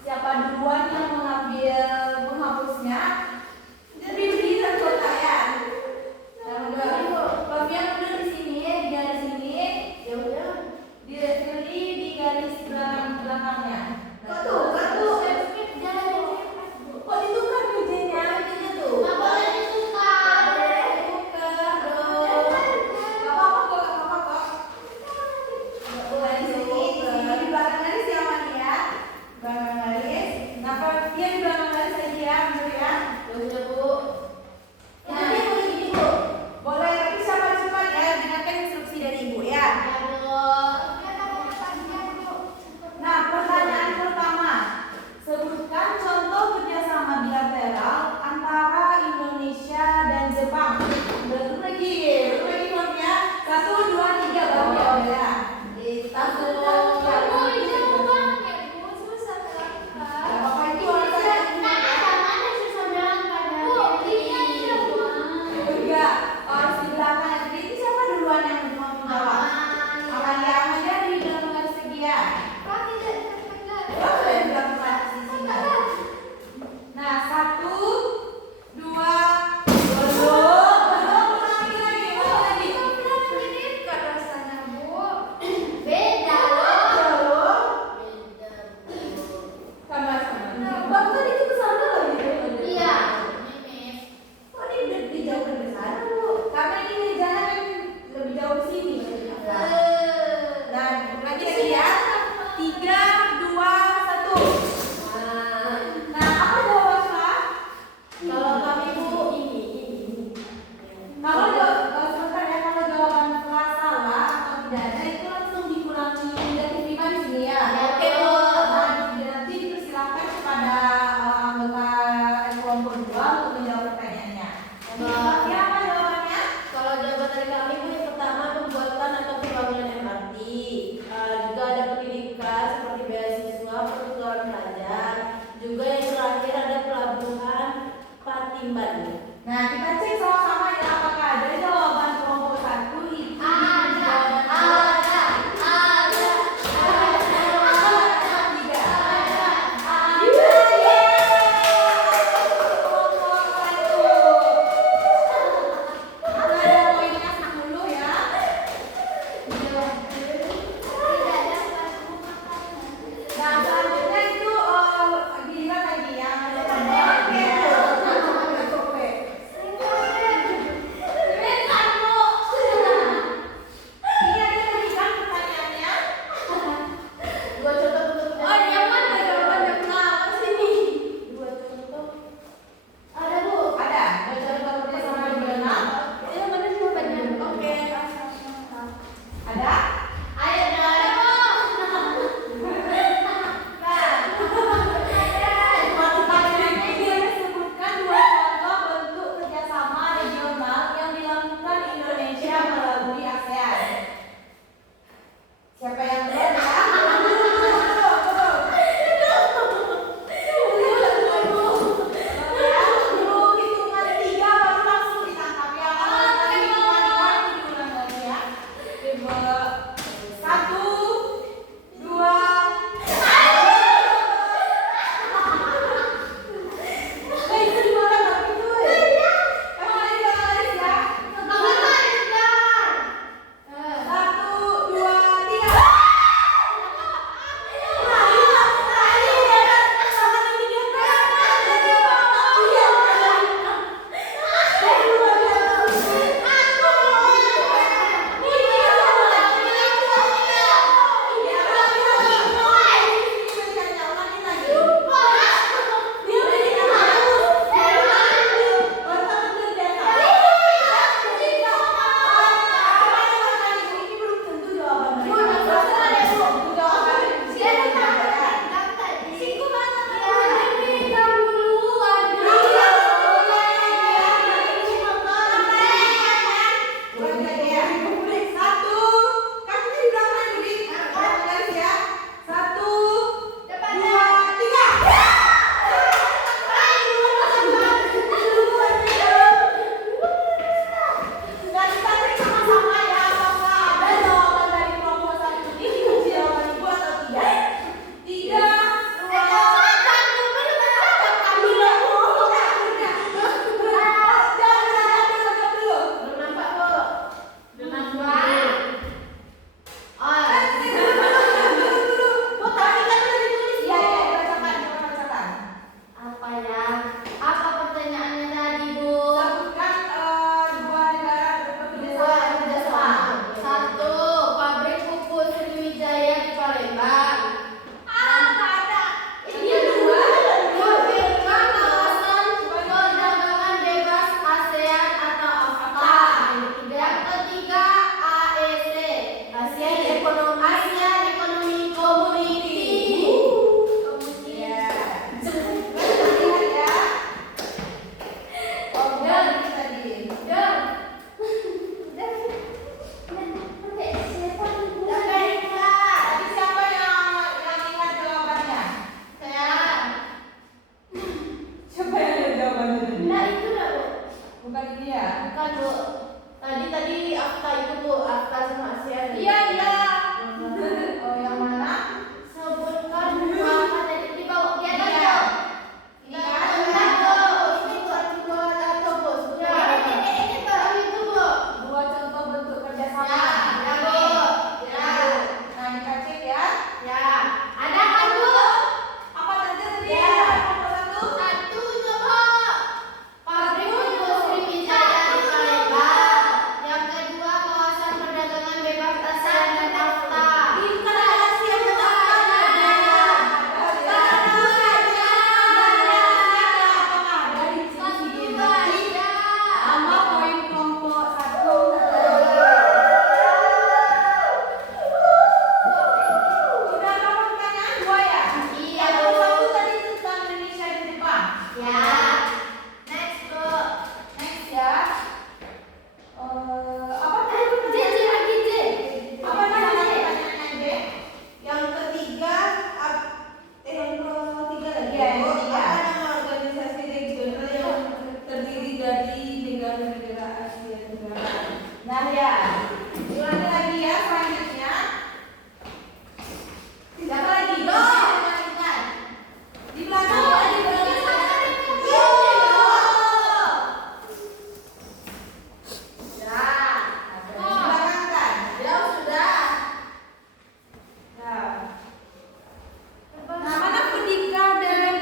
siapa duluan yang mengambil penghapusnya? Jadi berdiri satu kotak ya. Flavia duduk di sini, di garis sini. Ya udah. Di garis belakangnya. Kok ditukar BJ-nya? Sebutkan contoh kerjasama bilateral antara Indonesia dan Jepang. Belum lagi ya. 1, 2, 3 baru ya. Harus di belakang. Jadi siapa duluan yang mau menjawab? Amalia di dalam garis segi ya. Nah, 1, 2, Nah, kita cek sama-sama ya apakah ada jawaban kelompok 1 itu. Nah, selanjutnya itu giliran lagi yang ada AFTA itu Bu, AFTA sama ASEAN. Iya. Oh, yang mana? Sebutkan dua kata di bawah di atas Iya. Bu. Iya. Ini buat atau Bu? Ini, Bu. Itu Bu. Dua contoh bentuk kerjasama. Ya Bu. Ya. Nah, dikacip ya. Ya. Ada kan Bu? Apa tadi? Ya. Nomor satu. Satu coba. Pabrik industri Wijaya di Palembang. Yang kedua kawasan perdagangan bebas ASEAN dan AFTA. Bukan ada siap sama poin kelompok satu. Udah kamu pertanyaan dua ya? Iya, Yang Bu. satu tadi tentang Indonesia dan Jepang. Ya. Next Bu. Next ya. Apa tadi J lagi J. Apa namanya pertanyaannya J? Yang ketiga, yang ketiga lagi ya, yang ketiga. Apa nama organisasi regional yang terdiri dari negara-negara Asia Tenggara? Nah ya, ulangi lagi ya selanjutnya. Siapa lagi? Go! Di belakang ya, di belakang. Go! Ya, di belakang kan? Ya sudah. Nah, mana Pendika dan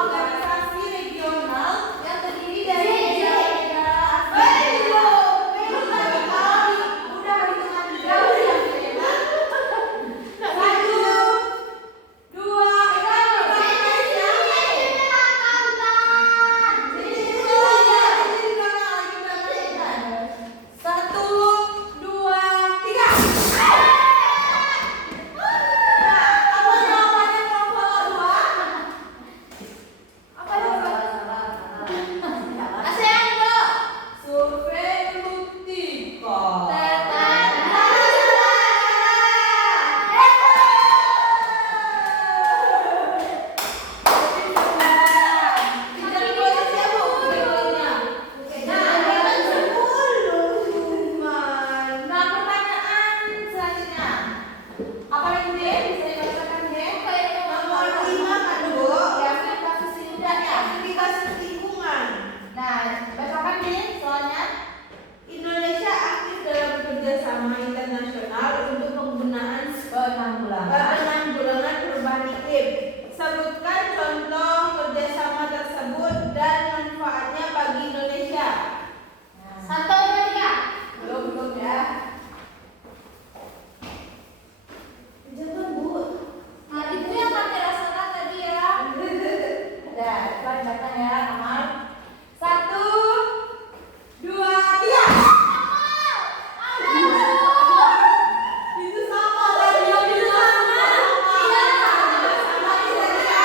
organisasi regional yang terdiri dari negara-negara Asia. Udah hitungan tiga udah ya. Satu, dua, satu, dua, tiga. Apa jawabannya kelompok dua? Apa jawabannya? ASEAN Bu. Survei membuktikan. Nah, pertanyaan selanjutnya. Apa lagi J? Bisa dibacakan J? Nomor 5 kan Bu? Ya, aktivitas lingkungan. Aktivitas lingkungan. Nah, bacakan J soalnya. Indonesia aktif dalam bekerja sama internasional untuk penggunaan penanggulangan perubahan iklim. Sebutkan contoh kerjasama tersebut dan manfaatnya bagi Indonesia. Satu dua tiga. Belum ya. Jangan Bu. Nah, itu yang kami rasakan tadi ya. Ada, bacakan ya, Amal. Satu, dua, tiga. Itu sama tadi. Itu sama. Sama ini tadi ya.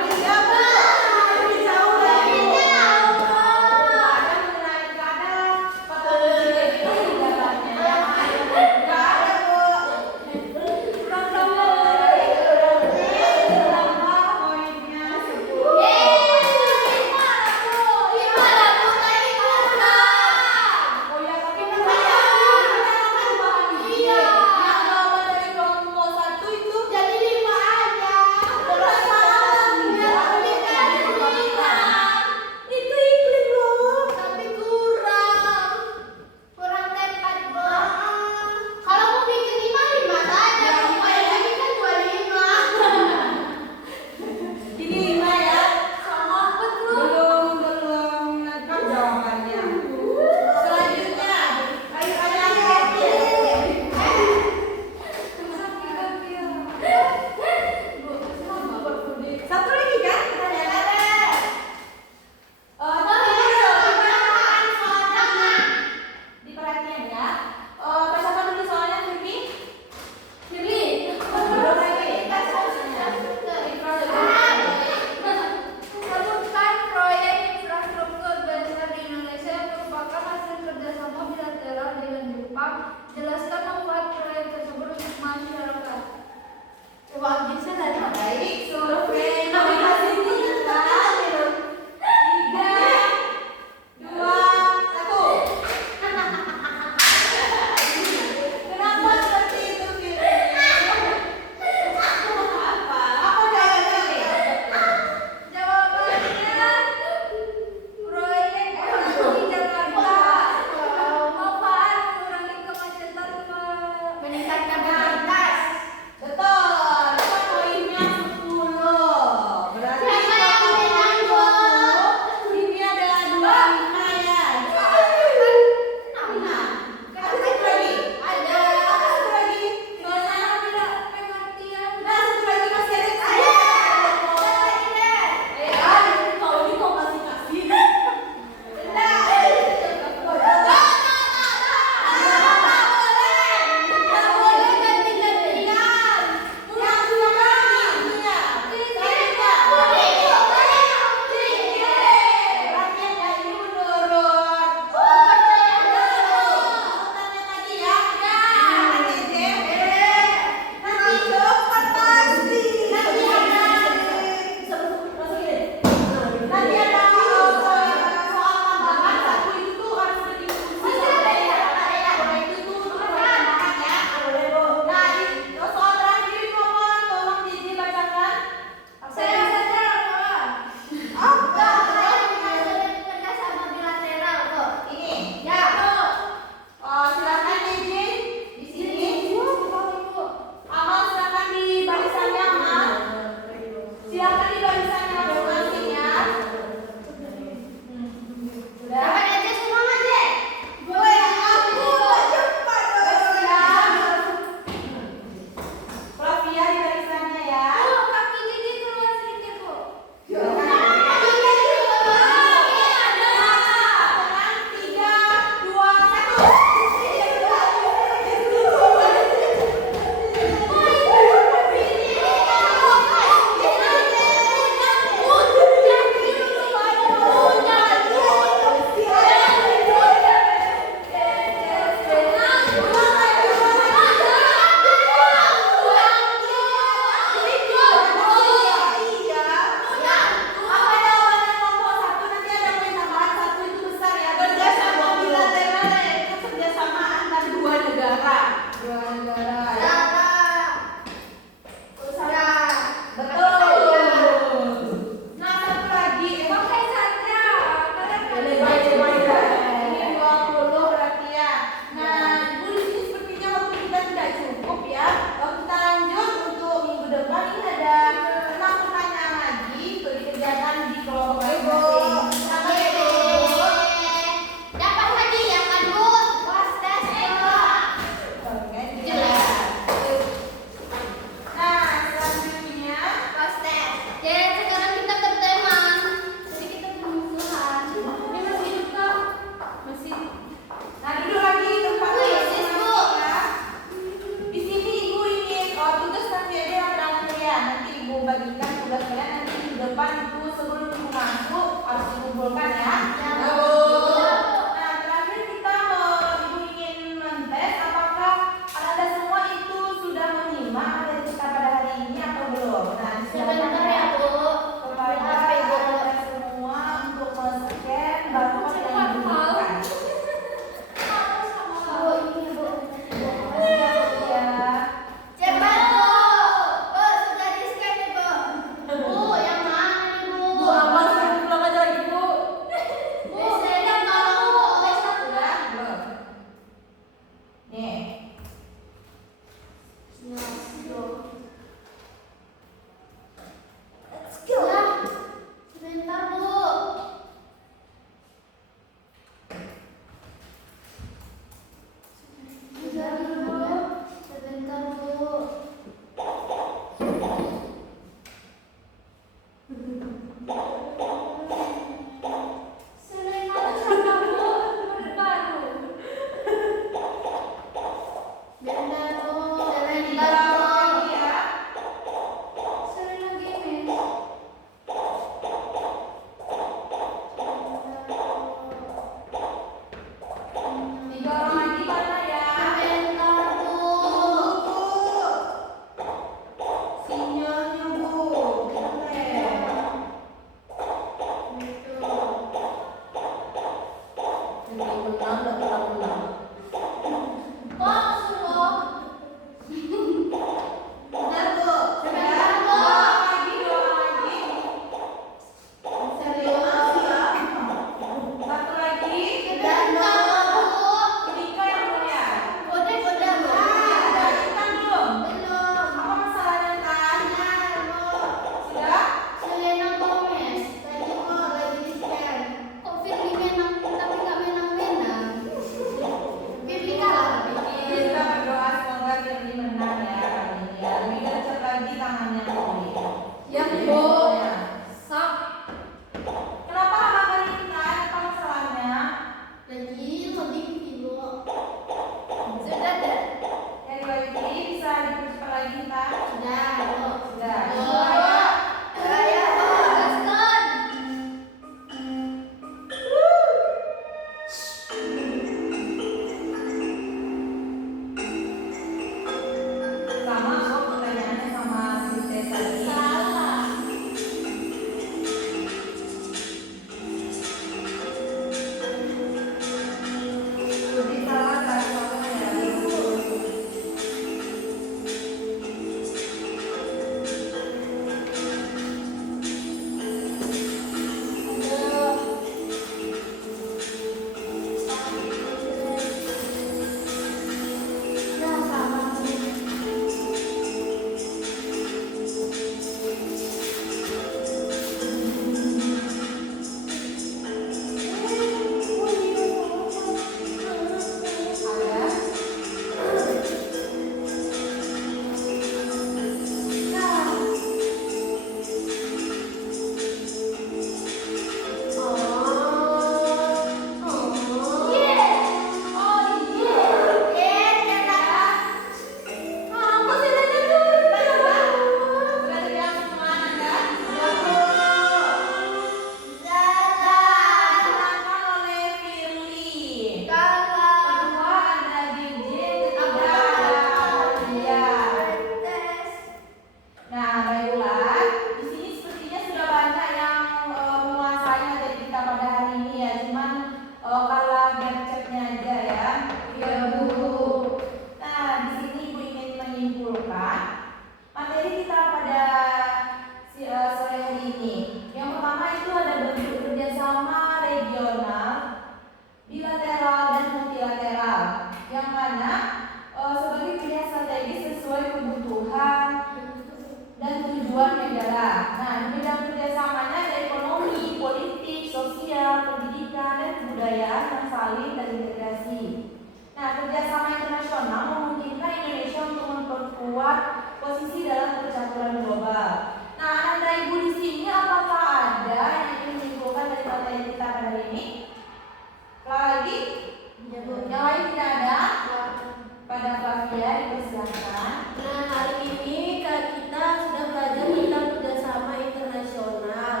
dipersilakan. Nah, hari ini kita sudah belajar tentang kerjasama internasional.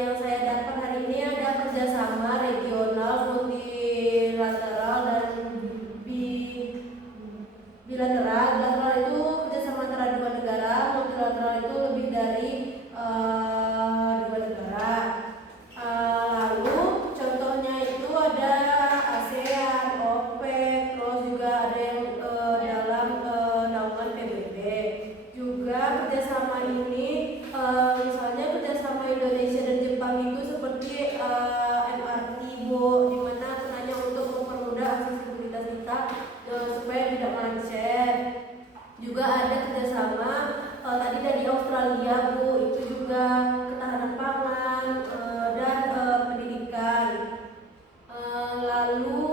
Yang saya dapat hari ini ada kerjasama regional, multilateral, dan bilateral. Bilateral itu kerjasama antara dua negara, multilateral itu lebih dari dua negara. Lalu contohnya itu ada ASEAN, OPEC, terus juga ada yang dalam naungan PBB. Juga kerjasama ini misalnya kerjasama Indonesia dan Jepang itu seperti MRT Bu, di mana gunanya untuk mempermudah aksesibilitas kita supaya tidak macet. Juga ada kerjasama tadi dari Australia Bu, itu juga ketahanan pangan dan pendidikan. Lalu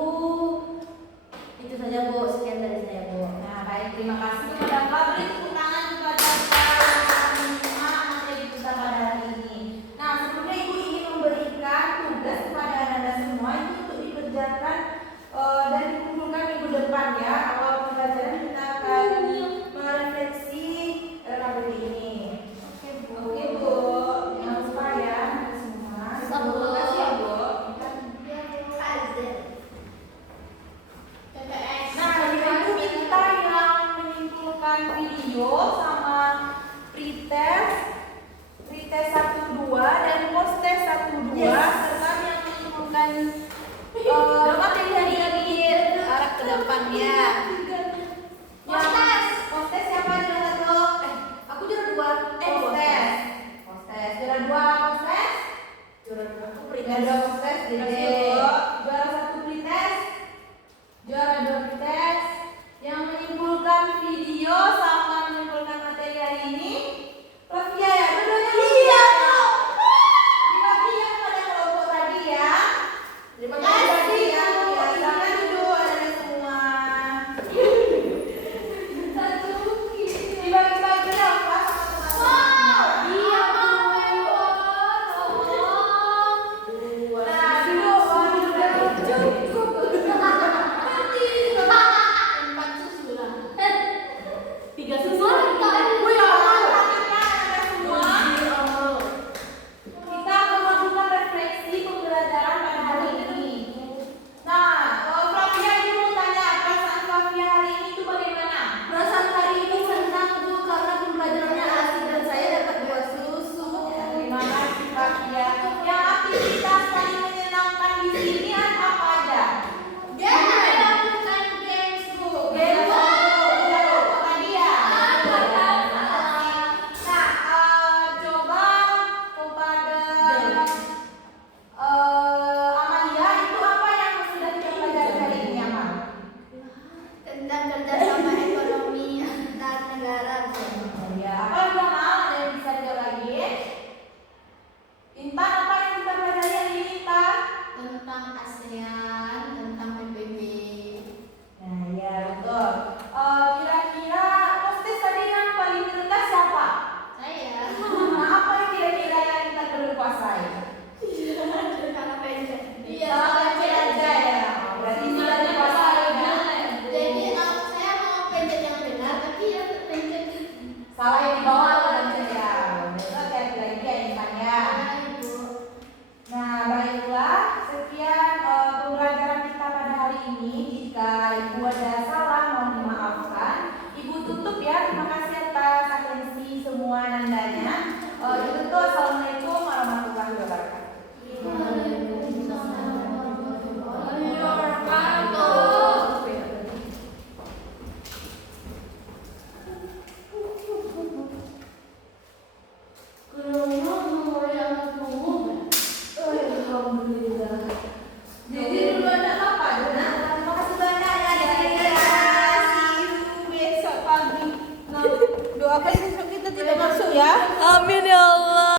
itu saja Bu, sekian dari saya Bu. Nah, baik, terima kasih kepada Pak. Beri tepuk tangan kepada Pak semua materi kita pada hari ini. Nah, sebelumnya Ibu ingin memberikan tugas kepada Anda semua itu untuk dikerjakan dan dikumpulkan minggu depan ya. Awal pembelajaran kita akan merefleksi rambut ini. Oke Bu, jangan lupa ya Anda semua. Terima kasih ya Bu. Nah, dari itu minta yang menyimpulkan video sama pretest 1-2 dan post test 1-2 serta yang menyimpulkan materi dari arah ke depannya.